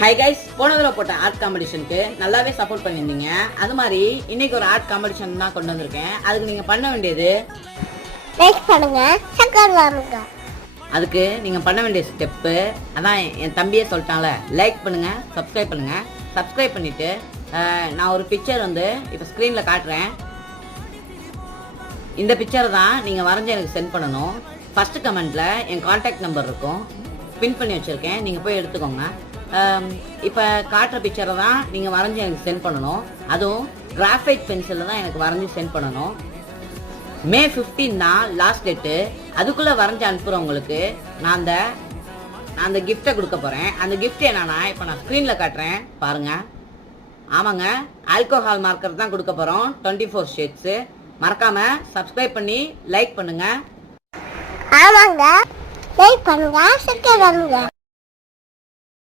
Hi guys, போன தடவை போட்ட ஆர்ட் காம்படிஷனுக்கு நல்லாவே சப்போர்ட் பண்ணியிருந்தீங்க. அது மாதிரி இன்னைக்கு ஒரு ஆர்ட் காம்படிஷன் தான் கொண்டு வந்திருக்கேன். அதுக்கு நீங்க பண்ண வேண்டியது லைக் பண்ணுங்க, சக்கர் வாங்குங்க. அதுக்கு நீங்க பண்ண வேண்டிய ஸ்டெப்பு அதான் என் தம்பியே சொல்லிட்டான்ல, லைக் பண்ணுங்க, சப்ஸ்கிரைப் பண்ணுங்க. சப்ஸ்கிரைப் பண்ணிட்டு நான் ஒரு பிக்சர் வந்து இப்போ ஸ்க்ரீனில் காட்டுறேன். இந்த பிக்சரை தான் நீங்கள் வரைஞ்சி எனக்கு சென்ட் பண்ணணும். ஃபஸ்ட்டு கமெண்ட்டில் என் கான்டாக்ட் நம்பர் இருக்கும், பின் பண்ணி வச்சுருக்கேன், நீங்கள் போய் எடுத்துக்கோங்க. இப்போ காட்டுற பிக்சரை தான் நீங்கள் வரைஞ்சி எனக்கு சென்ட் பண்ணணும். அதுவும் கிராஃபைட் பென்சிலில் தான் எனக்கு வரைஞ்சி சென்ட் பண்ணணும். மே 15 தான் லாஸ்ட் டேட்டு. அதுக்குள்ளே வரைஞ்சி அனுப்புகிறவங்களுக்கு நான் அந்த கிஃப்டை கொடுக்க போகிறேன். அந்த கிஃப்ட் என்னன்னா இப்போ நான் ஸ்க்ரீனில் காட்டுறேன் பாருங்கள். ஆமாங்க, ஆல்கோஹால் மார்க்கர் தான் கொடுக்க போகிறோம், 24 ஷேட்ஸு. மறக்காமல் சப்ஸ்கிரைப் பண்ணி லைக் பண்ணுங்கள். ஆமாங்க, லைக் பண்ணுங்க, சக்கர் வாங்குங்க.